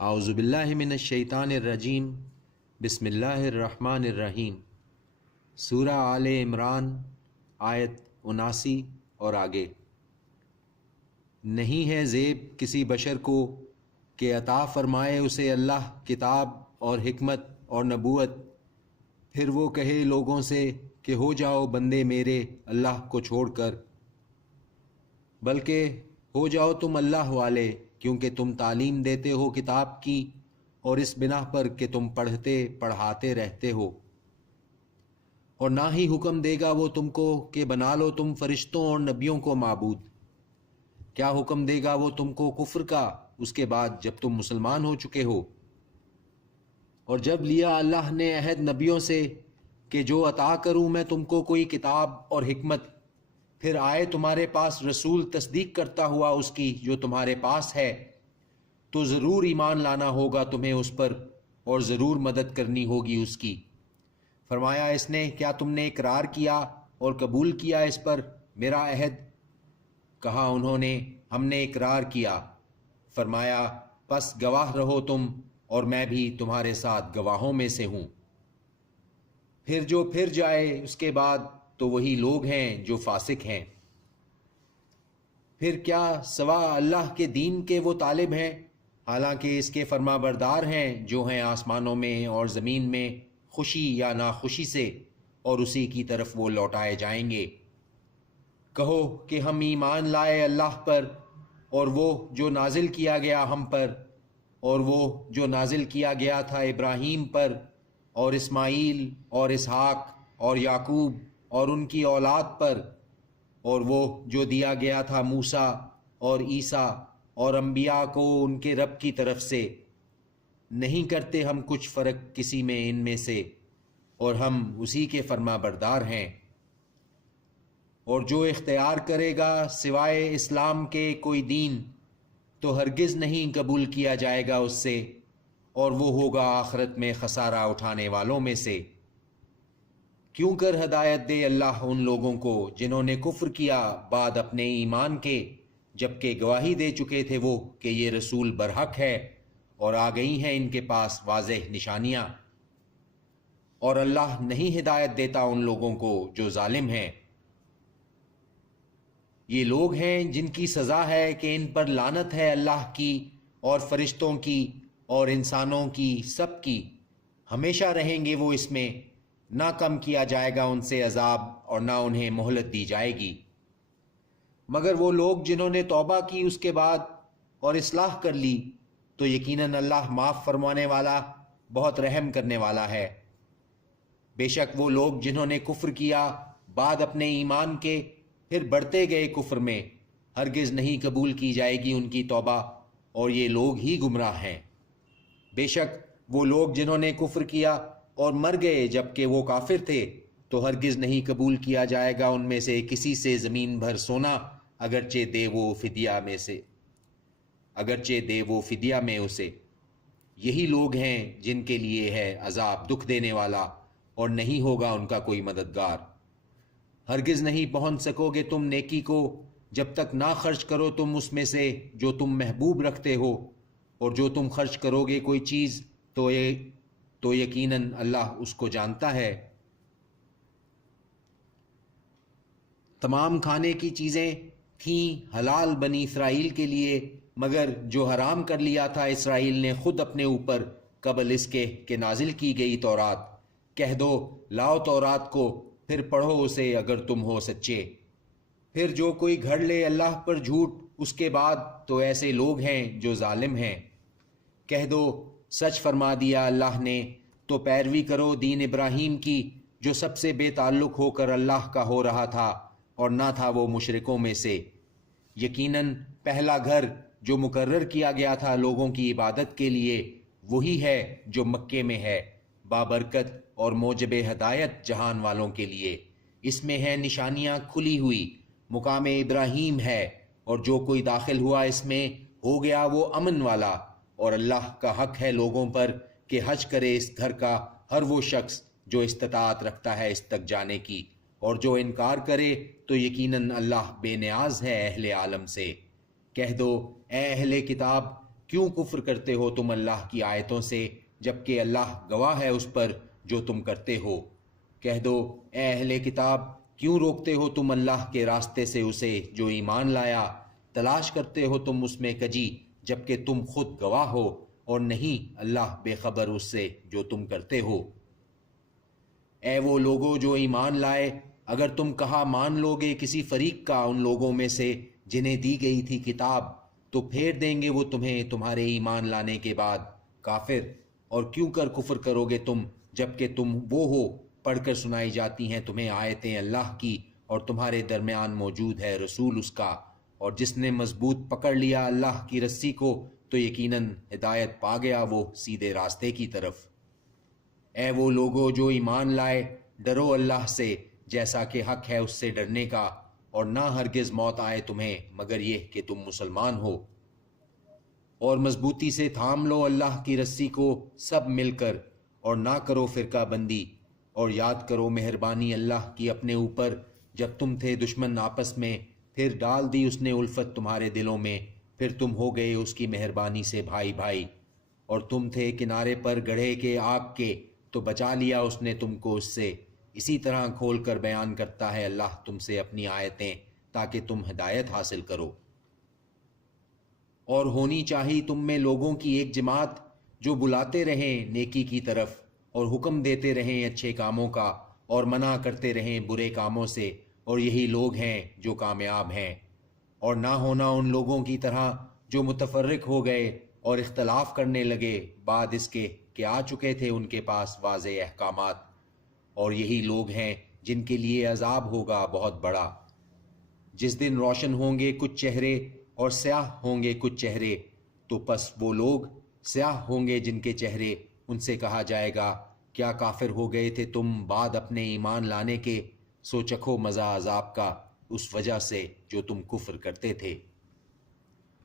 اعوذ باللہ من الشیطان الرجیم، بسم اللہ الرحمن الرحیم۔ سورہ آل عمران آیت 79 اور آگے۔ نہیں ہے زیب کسی بشر کو کہ عطا فرمائے اسے اللہ کتاب اور حکمت اور نبوت، پھر وہ کہے لوگوں سے کہ ہو جاؤ بندے میرے اللہ کو چھوڑ کر، بلکہ ہو جاؤ تم اللہ والے، کیونکہ تم تعلیم دیتے ہو کتاب کی، اور اس بنا پر کہ تم پڑھتے پڑھاتے رہتے ہو۔ اور نہ ہی حکم دے گا وہ تم کو کہ بنا لو تم فرشتوں اور نبیوں کو معبود۔ کیا حکم دے گا وہ تم کو کفر کا اس کے بعد جب تم مسلمان ہو چکے ہو؟ اور جب لیا اللہ نے عہد نبیوں سے کہ جو عطا کروں میں تم کو کوئی کتاب اور حکمت، پھر آئے تمہارے پاس رسول تصدیق کرتا ہوا اس کی جو تمہارے پاس ہے، تو ضرور ایمان لانا ہوگا تمہیں اس پر، اور ضرور مدد کرنی ہوگی اس کی۔ فرمایا اس نے کیا تم نے اقرار کیا اور قبول کیا اس پر میرا عہد؟ کہا انہوں نے ہم نے اقرار کیا۔ فرمایا پس گواہ رہو تم، اور میں بھی تمہارے ساتھ گواہوں میں سے ہوں۔ پھر جو پھر جائے اس کے بعد تو وہی لوگ ہیں جو فاسق ہیں۔ پھر کیا سوا اللہ کے دین کے وہ طالب ہیں، حالانکہ اس کے فرما بردار ہیں جو ہیں آسمانوں میں اور زمین میں، خوشی یا ناخوشی سے، اور اسی کی طرف وہ لوٹائے جائیں گے۔ کہو کہ ہم ایمان لائے اللہ پر اور وہ جو نازل کیا گیا ہم پر، اور وہ جو نازل کیا گیا تھا ابراہیم پر اور اسماعیل اور اسحاق اور یعقوب اور ان کی اولاد پر، اور وہ جو دیا گیا تھا موسیٰ اور عیسیٰ اور انبیاء کو ان کے رب کی طرف سے۔ نہیں کرتے ہم کچھ فرق کسی میں ان میں سے، اور ہم اسی کے فرما بردار ہیں۔ اور جو اختیار کرے گا سوائے اسلام کے کوئی دین، تو ہرگز نہیں قبول کیا جائے گا اس سے، اور وہ ہوگا آخرت میں خسارہ اٹھانے والوں میں سے۔ کیوں کر ہدایت دے اللہ ان لوگوں کو جنہوں نے کفر کیا بعد اپنے ایمان کے، جبکہ گواہی دے چکے تھے وہ کہ یہ رسول برحق ہے، اور آ گئی ہیں ان کے پاس واضح نشانیاں۔ اور اللہ نہیں ہدایت دیتا ان لوگوں کو جو ظالم ہیں۔ یہ لوگ ہیں جن کی سزا ہے کہ ان پر لعنت ہے اللہ کی اور فرشتوں کی اور انسانوں کی، سب کی، ہمیشہ رہیں گے وہ اس میں، نہ کم کیا جائے گا ان سے عذاب اور نہ انہیں مہلت دی جائے گی۔ مگر وہ لوگ جنہوں نے توبہ کی اس کے بعد اور اصلاح کر لی، تو یقیناً اللہ معاف فرمانے والا بہت رحم کرنے والا ہے۔ بے شک وہ لوگ جنہوں نے کفر کیا بعد اپنے ایمان کے، پھر بڑھتے گئے کفر میں، ہرگز نہیں قبول کی جائے گی ان کی توبہ، اور یہ لوگ ہی گمراہ ہیں۔ بے شک وہ لوگ جنہوں نے کفر کیا اور مر گئے جبکہ وہ کافر تھے، تو ہرگز نہیں قبول کیا جائے گا ان میں سے کسی سے زمین بھر سونا، اگرچہ دے وہ فدیہ میں اسے۔ یہی لوگ ہیں جن کے لیے ہے عذاب دکھ دینے والا، اور نہیں ہوگا ان کا کوئی مددگار۔ ہرگز نہیں پہنچ سکو گے تم نیکی کو جب تک نہ خرچ کرو تم اس میں سے جو تم محبوب رکھتے ہو، اور جو تم خرچ کرو گے کوئی چیز تو یقیناً اللہ اس کو جانتا ہے۔ تمام کھانے کی چیزیں تھیں حلال بنی اسرائیل کے لیے، مگر جو حرام کر لیا تھا اسرائیل نے خود اپنے اوپر قبل اس کے کہ نازل کی گئی تورات۔ کہہ دو لاؤ تورات کو، پھر پڑھو اسے اگر تم ہو سچے۔ پھر جو کوئی گھڑ لے اللہ پر جھوٹ اس کے بعد، تو ایسے لوگ ہیں جو ظالم ہیں۔ کہہ دو سچ فرما دیا اللہ نے، تو پیروی کرو دین ابراہیم کی، جو سب سے بے تعلق ہو کر اللہ کا ہو رہا تھا، اور نہ تھا وہ مشرکوں میں سے۔ یقیناً پہلا گھر جو مقرر کیا گیا تھا لوگوں کی عبادت کے لیے، وہی ہے جو مکے میں ہے، بابرکت اور موجب ہدایت جہان والوں کے لیے۔ اس میں ہیں نشانیاں کھلی ہوئی، مقام ابراہیم ہے، اور جو کوئی داخل ہوا اس میں ہو گیا وہ امن والا۔ اور اللہ کا حق ہے لوگوں پر کہ حج کرے اس گھر کا ہر وہ شخص جو استطاعت رکھتا ہے اس تک جانے کی، اور جو انکار کرے تو یقیناً اللہ بے نیاز ہے اہل عالم سے۔ کہہ دو اے اہل کتاب، کیوں کفر کرتے ہو تم اللہ کی آیتوں سے جبکہ اللہ گواہ ہے اس پر جو تم کرتے ہو۔ کہہ دو اے اہل کتاب، کیوں روکتے ہو تم اللہ کے راستے سے اسے جو ایمان لایا؟ تلاش کرتے ہو تم اس میں کجی جبکہ تم خود گواہ ہو، اور نہیں اللہ بے خبر اس سے جو تم کرتے ہو۔ اے وہ لوگو جو ایمان لائے، اگر تم کہا مان لوگے کسی فریق کا ان لوگوں میں سے جنہیں دی گئی تھی کتاب، تو پھیر دیں گے وہ تمہیں تمہارے ایمان لانے کے بعد کافر، اور کیوں کر کفر کرو گے تم جبکہ تم وہ ہو پڑھ کر سنائی جاتی ہیں تمہیں آیتیں اللہ کی، اور تمہارے درمیان موجود ہے رسول اس کا، اور جس نے مضبوط پکڑ لیا اللہ کی رسی کو تو یقیناً ہدایت پا گیا وہ سیدھے راستے کی طرف۔ اے وہ لوگو جو ایمان لائے، ڈرو اللہ سے جیسا کہ حق ہے اس سے ڈرنے کا، اور نہ ہرگز موت آئے تمہیں مگر یہ کہ تم مسلمان ہو، اور مضبوطی سے تھام لو اللہ کی رسی کو سب مل کر، اور نہ کرو فرقہ بندی، اور یاد کرو مہربانی اللہ کی اپنے اوپر جب تم تھے دشمن آپس میں، پھر ڈال دی اس نے الفت تمہارے دلوں میں، پھر تم ہو گئے اس کی مہربانی سے بھائی بھائی، اور تم تھے کنارے پر گڑھے کے آگ کے تو بچا لیا اس نے تم کو اس سے۔ اسی طرح کھول کر بیان کرتا ہے اللہ تم سے اپنی آیتیں تاکہ تم ہدایت حاصل کرو۔ اور ہونی چاہیے تم میں لوگوں کی ایک جماعت جو بلاتے رہیں نیکی کی طرف، اور حکم دیتے رہیں اچھے کاموں کا، اور منع کرتے رہیں برے کاموں سے، اور یہی لوگ ہیں جو کامیاب ہیں۔ اور نہ ہونا ان لوگوں کی طرح جو متفرق ہو گئے اور اختلاف کرنے لگے بعد اس کے کہ آ چکے تھے ان کے پاس واضح احکامات، اور یہی لوگ ہیں جن کے لیے عذاب ہوگا بہت بڑا۔ جس دن روشن ہوں گے کچھ چہرے اور سیاہ ہوں گے کچھ چہرے، تو پس وہ لوگ سیاہ ہوں گے جن کے چہرے، ان سے کہا جائے گا کیا کافر ہو گئے تھے تم بعد اپنے ایمان لانے کے؟ سو چکھو مزہ عذاب کا اس وجہ سے جو تم کفر کرتے تھے۔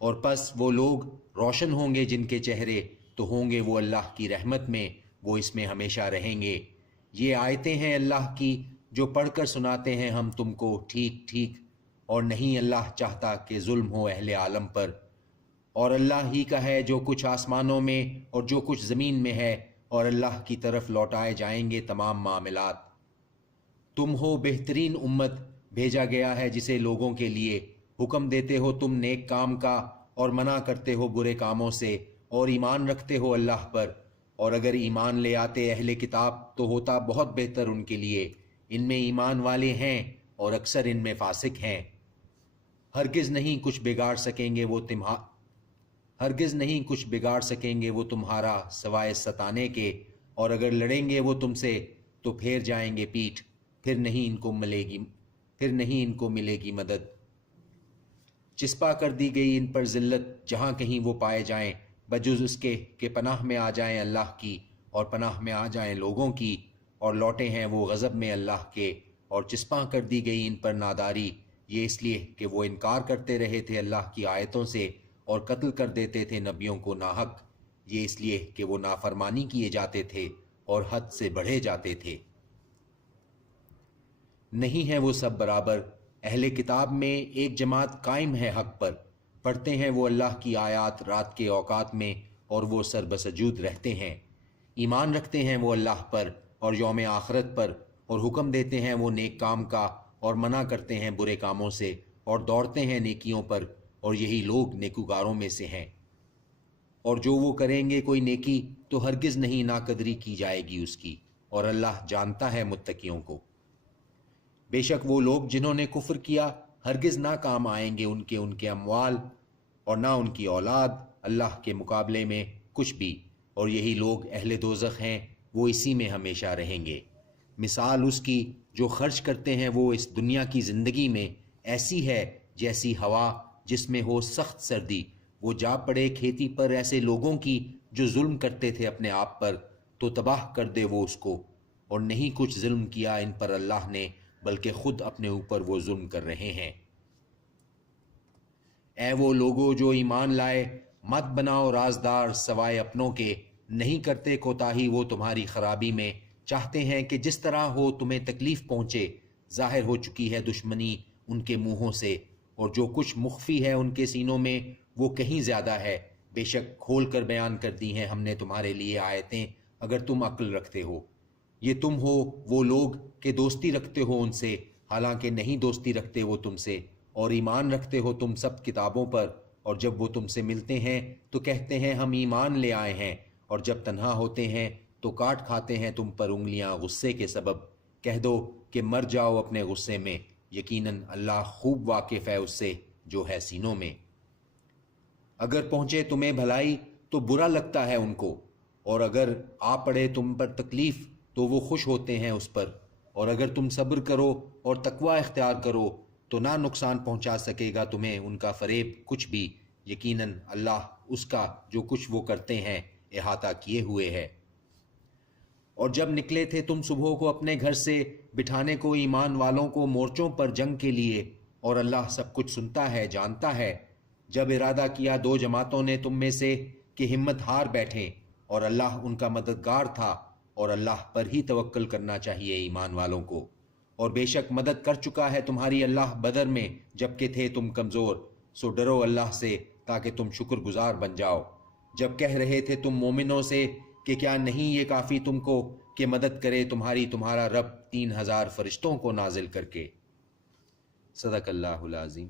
اور پس وہ لوگ روشن ہوں گے جن کے چہرے، تو ہوں گے وہ اللہ کی رحمت میں، وہ اس میں ہمیشہ رہیں گے۔ یہ آیتیں ہیں اللہ کی جو پڑھ کر سناتے ہیں ہم تم کو ٹھیک ٹھیک، اور نہیں اللہ چاہتا کہ ظلم ہو اہل عالم پر، اور اللہ ہی کا ہے جو کچھ آسمانوں میں اور جو کچھ زمین میں ہے، اور اللہ کی طرف لوٹائے جائیں گے تمام معاملات۔ تم ہو بہترین امت بھیجا گیا ہے جسے لوگوں کے لیے حکم دیتے ہو تم نیک کام کا اور منع کرتے ہو برے کاموں سے، اور ایمان رکھتے ہو اللہ پر، اور اگر ایمان لے آتے اہل کتاب تو ہوتا بہت بہتر ان کے لیے، ان میں ایمان والے ہیں اور اکثر ان میں فاسق ہیں۔ ہرگز نہیں کچھ بگاڑ سکیں گے وہ تمہارا سوائے ستانے کے، اور اگر لڑیں گے وہ تم سے تو پھیر جائیں گے پیٹھ، پھر نہیں ان کو ملے گی مدد۔ چسپا کر دی گئی ان پر ذلت جہاں کہیں وہ پائے جائیں، بجز اس کے کہ پناہ میں آ جائیں اللہ کی اور پناہ میں آ جائیں لوگوں کی، اور لوٹے ہیں وہ غضب میں اللہ کے۔ اور چسپاں کر دی گئی ان پر ناداری، یہ اس لیے کہ وہ انکار کرتے رہے تھے اللہ کی آیتوں سے، اور قتل کر دیتے تھے نبیوں کو ناحق، یہ اس لیے کہ وہ نافرمانی کیے جاتے تھے اور حد سے بڑھے جاتے تھے۔ نہیں ہے وہ سب برابر، اہل کتاب میں ایک جماعت قائم ہے حق پر، پڑھتے ہیں وہ اللہ کی آیات رات کے اوقات میں، اور وہ سر بسجود رہتے ہیں۔ ایمان رکھتے ہیں وہ اللہ پر اور یوم آخرت پر، اور حکم دیتے ہیں وہ نیک کام کا اور منع کرتے ہیں برے کاموں سے، اور دوڑتے ہیں نیکیوں پر، اور یہی لوگ نیکوکاروں میں سے ہیں۔ اور جو وہ کریں گے کوئی نیکی تو ہرگز نہیں ناقدری کی جائے گی اس کی، اور اللہ جانتا ہے متقیوں کو۔ بے شک وہ لوگ جنہوں نے کفر کیا ہرگز نہ کام آئیں گے ان کے اموال اور نہ ان کی اولاد اللہ کے مقابلے میں کچھ بھی، اور یہی لوگ اہل دوزخ ہیں، وہ اسی میں ہمیشہ رہیں گے۔ مثال اس کی جو خرچ کرتے ہیں وہ اس دنیا کی زندگی میں ایسی ہے جیسی ہوا جس میں ہو سخت سردی، وہ جا پڑے کھیتی پر ایسے لوگوں کی جو ظلم کرتے تھے اپنے آپ پر، تو تباہ کر دے وہ اس کو، اور نہیں کچھ ظلم کیا ان پر اللہ نے بلکہ خود اپنے اوپر وہ ظلم کر رہے ہیں۔ اے وہ لوگو جو ایمان لائے، مت بناؤ رازدار سوائے اپنوں کے، نہیں کرتے کوتاہی وہ تمہاری خرابی میں، چاہتے ہیں کہ جس طرح ہو تمہیں تکلیف پہنچے، ظاہر ہو چکی ہے دشمنی ان کے منہوں سے، اور جو کچھ مخفی ہے ان کے سینوں میں وہ کہیں زیادہ ہے، بے شک کھول کر بیان کر دی ہیں ہم نے تمہارے لیے آیتیں اگر تم عقل رکھتے ہو۔ یہ تم ہو وہ لوگ کہ دوستی رکھتے ہو ان سے حالانکہ نہیں دوستی رکھتے وہ تم سے، اور ایمان رکھتے ہو تم سب کتابوں پر، اور جب وہ تم سے ملتے ہیں تو کہتے ہیں ہم ایمان لے آئے ہیں، اور جب تنہا ہوتے ہیں تو کاٹ کھاتے ہیں تم پر انگلیاں غصے کے سبب۔ کہہ دو کہ مر جاؤ اپنے غصے میں، یقیناً اللہ خوب واقف ہے اس سے جو ہے سینوں میں۔ اگر پہنچے تمہیں بھلائی تو برا لگتا ہے ان کو، اور اگر آ پڑے تم پر تکلیف تو وہ خوش ہوتے ہیں اس پر، اور اگر تم صبر کرو اور تقوی اختیار کرو تو نہ نقصان پہنچا سکے گا تمہیں ان کا فریب کچھ بھی، یقیناً اللہ اس کا جو کچھ وہ کرتے ہیں احاطہ کیے ہوئے ہے۔ اور جب نکلے تھے تم صبح کو اپنے گھر سے بٹھانے کو ایمان والوں کو مورچوں پر جنگ کے لیے، اور اللہ سب کچھ سنتا ہے جانتا ہے، جب ارادہ کیا دو جماعتوں نے تم میں سے کہ ہمت ہار بیٹھیں، اور اللہ ان کا مددگار تھا، اور اللہ پر ہی توکل کرنا چاہیے ایمان والوں کو۔ اور بے شک مدد کر چکا ہے تمہاری اللہ بدر میں جبکہ تھے تم کمزور، سو ڈرو اللہ سے تاکہ تم شکر گزار بن جاؤ۔ جب کہہ رہے تھے تم مومنوں سے کہ کیا نہیں یہ کافی تم کو کہ مدد کرے تمہارا رب 3000 فرشتوں کو نازل کر کے۔ صدق اللہ العظیم۔